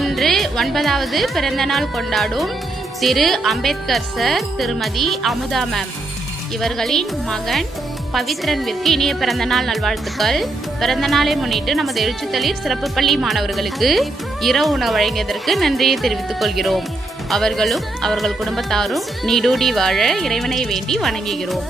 இன்று 9வது பிறந்த நாள் கொண்டாடும் திரு அம்பேத்கர் சார், திருமதி அமுதா மேம் இவர்களின் மகன் பவித்ரன்விற்கு இனிய பிறந்த நாள் நல்வாழ்த்துக்கள். பிறந்த நாளை முன்னிட்டு நமது எழுச்சித்தளிர் சிறப்பு பள்ளி மாணவர்களுக்கு இரவு உணவு வழங்கியதற்கு நன்றியை தெரிவித்துக் கொள்கிறோம். அவர்களும் அவர்கள் குடும்பத்தாரும் நீடூடி வாழ இறைவனை வேண்டி வணங்குகிறோம்.